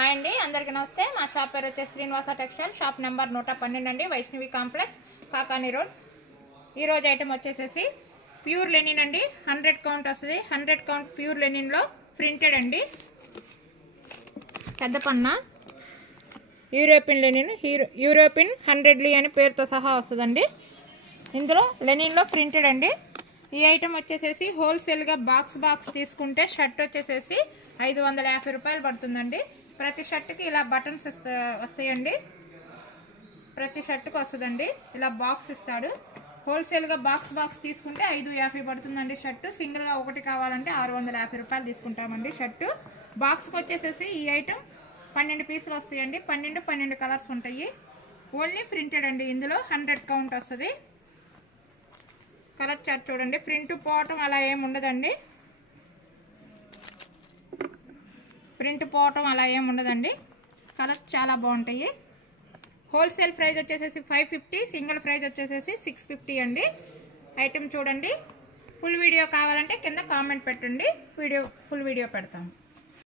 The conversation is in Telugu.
హాయ్ అండి, అందరికీ నమస్తే. మా షాప్ పేరు వచ్చేసి శ్రీనివాస టెక్స్టైల్, షాప్ నెంబర్ 112 అండి, వైష్ణవి కాంప్లెక్స్, కాకాని రోడ్. ఈరోజు ఐటమ్ వచ్చేసేసి ప్యూర్ లెనిన్ అండి. 100 కౌంట్ వస్తుంది. 100 కౌంట్ ప్యూర్ లెనిన్లో ప్రింటెడ్ అండి. పెద్ద పన్న యూరోపియన్ లెనిన్, యూరోపియన్ 100 అని పేరుతో సహా వస్తుందండి. ఇందులో లెనిన్లో ప్రింటెడ్ అండి. ఈ ఐటమ్ వచ్చేసేసి హోల్సేల్గా బాక్స్ తీసుకుంటే షర్ట్ వచ్చేసేసి 550 రూపాయలు పడుతుందండి. ప్రతి షర్ట్కి ఇలా బటన్స్ వస్తాయండి. ప్రతి షర్ట్కి వస్తుందండి, ఇలా బాక్స్ ఇస్తాడు. హోల్సేల్గా బాక్స్ తీసుకుంటే 550 పడుతుందండి షర్టు. సింగిల్గా ఒకటి కావాలంటే 650 రూపాయలు తీసుకుంటామండి షర్టు. బాక్స్కి వచ్చేసేసి ఈ ఐటమ్ 12 పీసులు వస్తాయండి. 12 కలర్స్ ఉంటాయి. ఓన్లీ ప్రింటెడ్ అండి. ఇందులో 100 కౌంట్ వస్తుంది. కలర్ చార్ట్ చూడండి. ప్రింట్ పోవటం అలా ఏమి ఉండదండి. కలర్స్ చాలా బాగుంటాయి. హోల్సేల్ ప్రైస్ వచ్చేసేసి 550, సింగిల్ ప్రైస్ వచ్చేసేసి 650 అండి. ఐటమ్ చూడండి. ఫుల్ వీడియో కావాలంటే కింద కామెంట్ పెట్టండి, ఫుల్ వీడియో పెడతాం.